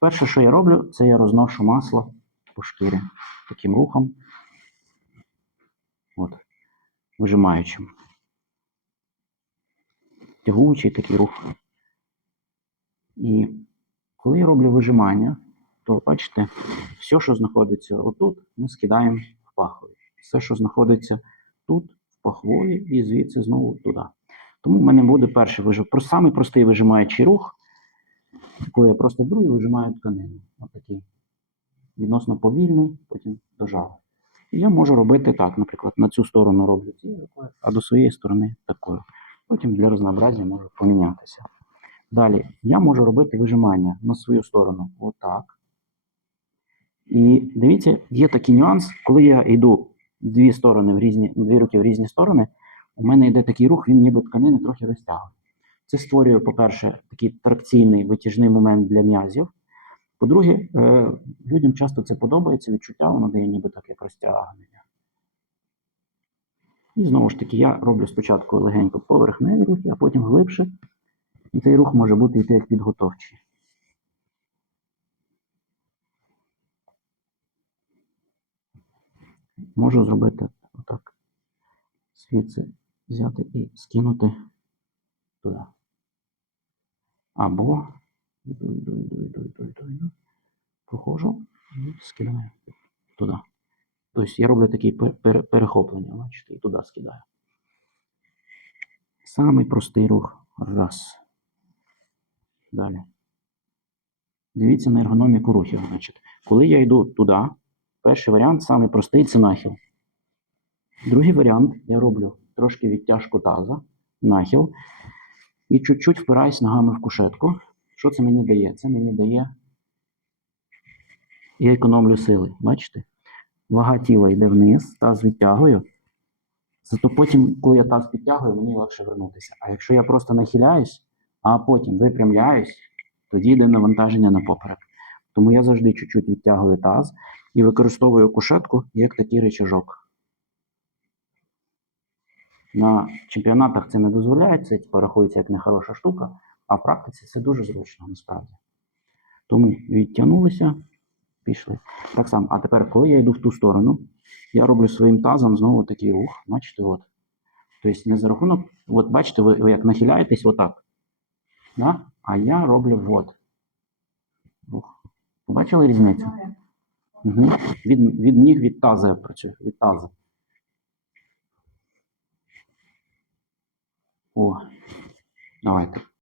Перше, що я роблю, це я розношу масло по шкірі таким рухом. От, вижимаючим. Тягуючий такий рух. І коли я роблю вижимання, то бачите, все, що знаходиться отут, ми скидаємо в пахові. Все, що знаходиться тут, в пахвові, і звідси знову туди. Тому в мене буде перший вижим. Самий простий вижимаючий рух, коли я просто беру і вижимаю тканину. Отакий. Відносно повільний, потім дожав. І я можу робити так, наприклад, на цю сторону роблю цією рукою, а до своєї сторони такою. Потім для разнообразя можу помінятися. Далі я можу робити вижимання на свою сторону. Отак. І дивіться, є такий нюанс, коли я йду дві сторони в різні, дві руки в різні сторони, у мене йде такий рух, він ніби тканини трохи розтягує. Це створює, по-перше, такий тракційний витяжний момент для м'язів. По-друге, е, людям часто це подобається, відчуття, воно дає ніби так як розтягнення. І знову ж таки, я роблю спочатку легенько поверхневі рухи, а потім глибше. І цей рух може бути йти як підготовчий. Можу зробити отак. Звідси взяти і скинути туди. Або йду, йду, йду, йду, йду, йду, йду. Проходжу і скидаю туди. Тобто я роблю такі перехоплення, бачите, і туди скидаю. Самий простий рух. Раз. Далі. Дивіться на ергономіку рухів. Значить, коли я йду туди, перший варіант самий простий це нахил. Другий варіант я роблю трошки відтяжку таза, нахил, і чуть-чуть впираюсь ногами в кушетку. Що це мені дає? Це мені дає. Я економлю сили. Бачите? Вага тіла йде вниз, таз відтягую. Зато потім, коли я таз підтягую, мені легше вернутися. А якщо я просто нахиляюсь, а потім випрямляюсь, тоді йде навантаження на поперек. Тому я завжди чуть-чуть відтягую таз і використовую кушетку як такий речажок. На чемпіонатах це не дозволяється, типу, рахується як нехороша штука, а в практиці це дуже зручно насправді. Тому відтягнулися, пішли. Так само, а тепер, коли я йду в ту сторону, я роблю своїм тазом знову такий рух. Бачите, от. Тобто не за рахунок, от бачите, ви, ви як нахиляєтесь отак. Да? А я роблю от. Рух. Побачили різницю? Угу. Від, від ніг від таза я працюю, від таза. Boa. Não é.